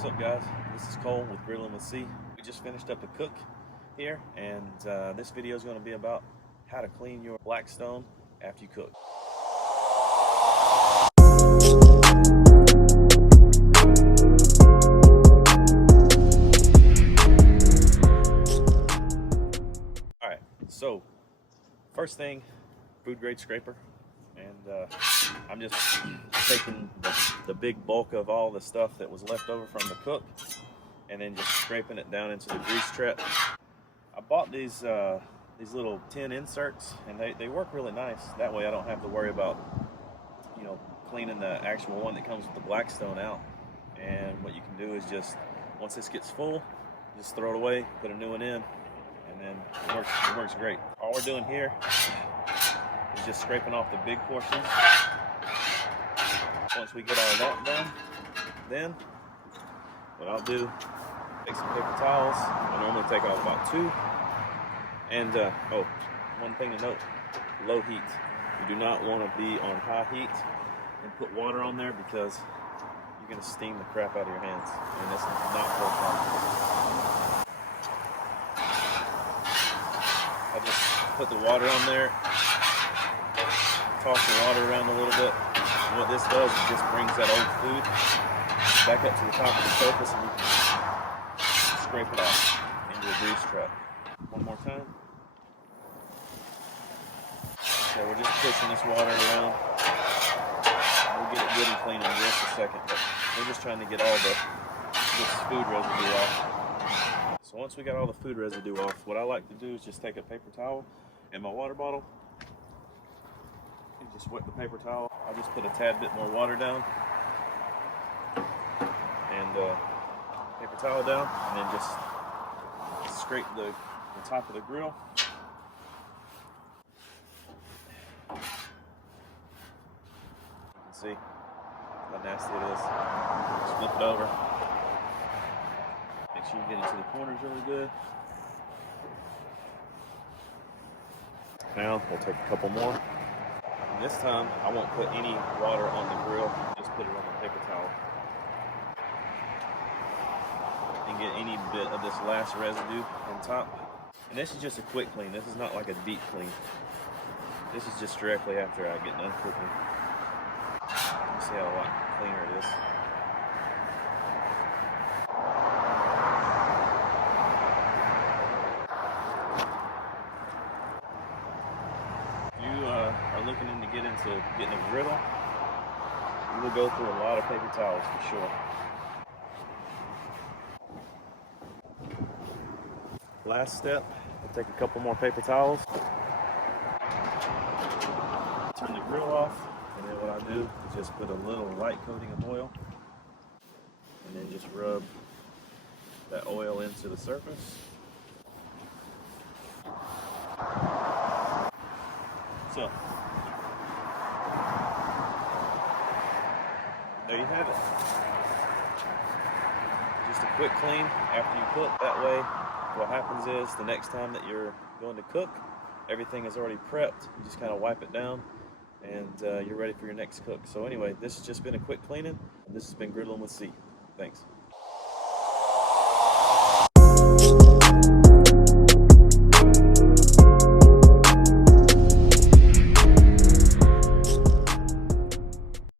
What's up, guys? This is Cole with GriddlinWithC. We just finished up a cook here, and this video is going to be about how to clean your Blackstone after you cook. Alright, so first thing, food grade scraper. And I'm just taking the big bulk of all the stuff that was left over from the cook and then just scraping it down into the grease trap. I bought these little tin inserts, and they work really nice. That way I don't have to worry about, you know, cleaning the actual one that comes with the Blackstone out. And what you can do is just, once this gets full, just throw it away, put a new one in, and then it works great. All we're doing here is just scraping off the big portions. Once we get all that done, then what I'll do, take some paper towels. I normally take off about 2. And oh, one thing to note, low heat. You do not want to be on high heat and put water on there, because you're going to steam the crap out of your hands, and it's not for fun. I just put the water on there, toss the water around a little bit, and what this does is just brings that old food back up to the top of the surface, and you can scrape it off into a grease trap. One more time. So we're just pushing this water around. We'll get it good and clean in just a second, but we're just trying to get all this food residue off. So once we got all the food residue off, what I like to do is just take a paper towel and my water bottle and just wet the paper towel. I'll just put a tad bit more water down and paper towel down, and then just scrape the top of the grill. You can see how nasty it is. Just flip it over. Make sure you get into the corners really good. Now we'll take a couple more. And this time I won't put any water on the grill, just put it on the paper towel. And get any bit of this last residue on top. And this is just a quick clean. This is not like a deep clean. This is just directly after I get done cooking. You see how a lot cleaner it is. If you are looking to get into getting a griddle, you will go through a lot of paper towels for sure. Last step, I'll take a couple more paper towels, turn the grill off, and then what I do is just put a little light coating of oil, and then just rub that oil into the surface. So, there you have it. Just a quick clean after you cook. That way, what happens is the next time that you're going to cook, everything is already prepped. You just kind of wipe it down, and you're ready for your next cook. So anyway, this has just been a quick cleaning. This has been GriddlinWithC. Thanks.